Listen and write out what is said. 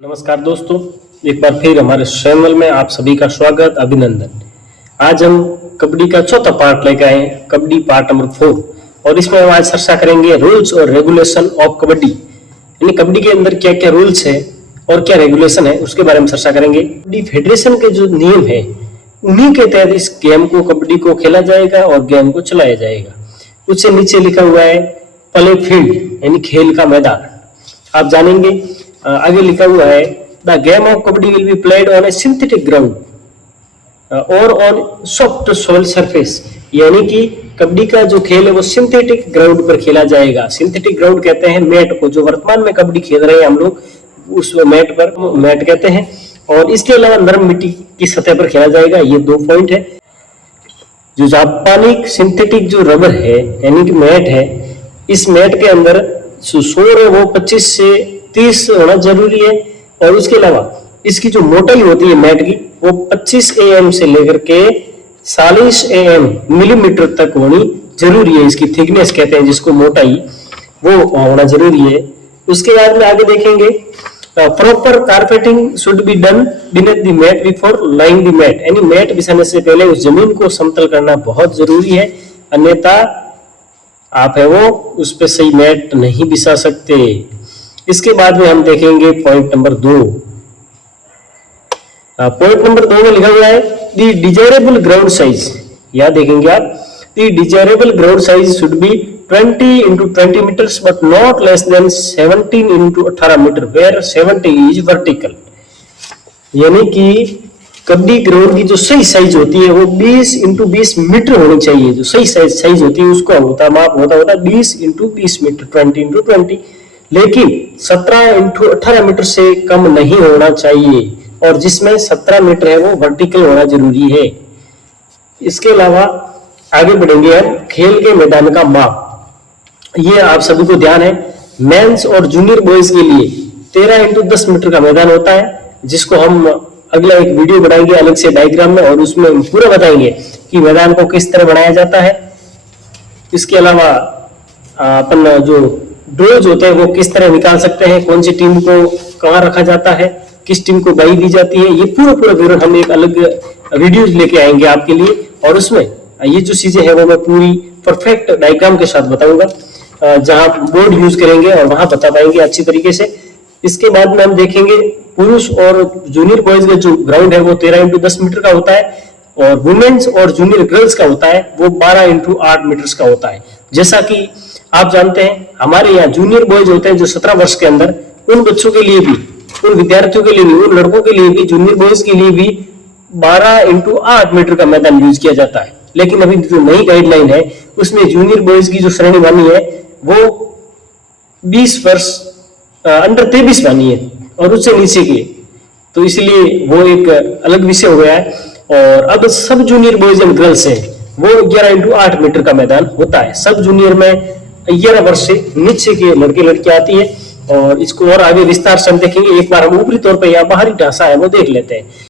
नमस्कार दोस्तों, एक बार फिर हमारे चैनल में आप सभी का स्वागत, अभिनंदन। आज हम कबड्डी का चौथा पार्ट लेकर आए हैं, कबड्डी पार्ट नंबर 4। और इसमें हम आज चर्चा करेंगे रूल्स और रेगुलेशन ऑफ कबड्डी, यानी कबड्डी के अंदर क्या क्या रूल्स है और क्या रेगुलेशन है उसके बारे में चर्चा करेंगे। कबड्डी फेडरेशन के जो नियम है उन्हीं के तहत इस गेम को, कबड्डी को खेला जाएगा और गेम को चलाया जाएगा। उससे नीचे लिखा हुआ है प्ले फील्ड, यानी खेल का मैदान। आप जानेंगे आगे लिखा हुआ है the game of kabaddi will be played on A synthetic ground और ऑन सॉफ्ट सॉइल सरफेस, यानी कि कबड्डी का जो खेल है वो सिंथेटिक ग्राउंड पर खेला जाएगा। सिंथेटिक ग्राउंड कहते हैं मैट को, जो वर्तमान में कबड्डी खेल रहे हैं हम लोग उस मैट पर मैट कहते हैं। और इसके अलावा नरम मिट्टी की सतह पर खेला जाएगा। ये 2 पॉइंट है। जो जापानी सिंथेटिक जो रबर है यानी कि मैट है, इस मैट के अंदर शोर है वो 25 से 30 होना जरूरी है। और उसके अलावा इसकी जो मोटाई होती है मैट की वो 25 mm से लेकर के 40 mm मिलीमीटर तक होनी जरूरी है। इसकी थिकनेस कहते हैं जिसको, मोटाई, वो होना जरूरी है। उसके बाद में आगे देखेंगे proper carpeting should be done beneath the mat before laying the mat, यानी मैट बिछाने से पहले उस जमीन को समतल करना बहुत जरूरी है, अन्यथा आप है वो उस पे सही मैट नहीं बिछा सकते। इसके बाद में हम देखेंगे पॉइंट नंबर 2। पॉइंट नंबर 2 में लिखा हुआ है द डिजायरेबल ग्राउंड साइज। यहां देखेंगे आप, the desirable ground size should be 20 into 20 meters but not less than 17 into 18 metre where 70 is vertical, यानी कि कबड्डी ग्राउंड की जो सही साइज होती है वो 20 into 20 मीटर होनी चाहिए। जो सही साइज होती है उसका माप होता है 20 into 20 मीटर, 20 into 20, लेकिन 17 into 18 मीटर से कम नहीं होना चाहिए। और जिसमें 17 मीटर है वो वर्टिकल होना जरूरी है। इसके अलावा आगे बढ़ेंगे हम खेल के मैदान का माप। ये आप सभी को ध्यान है, मेंस और जूनियर बॉयज के लिए 13 into 10 मीटर का मैदान होता है, जिसको हम अगला एक वीडियो बनाएंगे अलग से डायग्राम में, और उसमें हम पूरा बताएंगे कि मैदान को किस तरह बनाया जाता है। इसके अलावा अपन जो ड्रॉज होते हैं वो किस तरह निकाल सकते हैं, कौन सी टीम को कहाँ रखा जाता है, किस टीम को बाई दी जाती है, ये पूरा विवरण हम एक अलग वीडियो लेके आएंगे आपके लिए। और उसमें ये जो चीजें हैं वो मैं पूरी परफेक्ट डायग्राम के साथ बताऊंगा, जहां बोर्ड यूज करेंगे और वहां बता पाएंगे अच्छी तरीके से। इसके बाद में हम देखेंगे पुरुष और जूनियर बॉयज का जो ग्राउंड है वो 13 into 10 मीटर का होता है, और वुमेन्स और जूनियर गर्ल्स का होता है वो 12 into 8 मीटर का होता है। जैसा कि आप जानते हैं हमारे यहाँ जूनियर बॉयज होते हैं जो 17 वर्ष के अंदर, उन बच्चों के लिए भी, उन विद्यार्थियों के लिए भी, उन लड़कों के लिए भी, जूनियर बॉयज के लिए भी 12 into 8 मीटर का मैदान यूज किया जाता है। लेकिन अभी जो नई गाइडलाइन है उसमें जूनियर बॉयज की जो श्रेणी मानी है वो 20 वर्ष अंडर 23 मानी है और उससे नीचे की, तो इसलिए वो एक अलग विषय हो गया है। और अब सब जूनियर बॉयज एंड गर्ल्स है वो 11 into 8 मीटर का मैदान होता है। सब जूनियर में 11 वर्ष से नीचे के लड़के लड़की आती है, और इसको और आगे विस्तार से हम देखेंगे। एक बार हम ऊपरी तौर पर या बाहरी ढांचा है वो देख लेते हैं।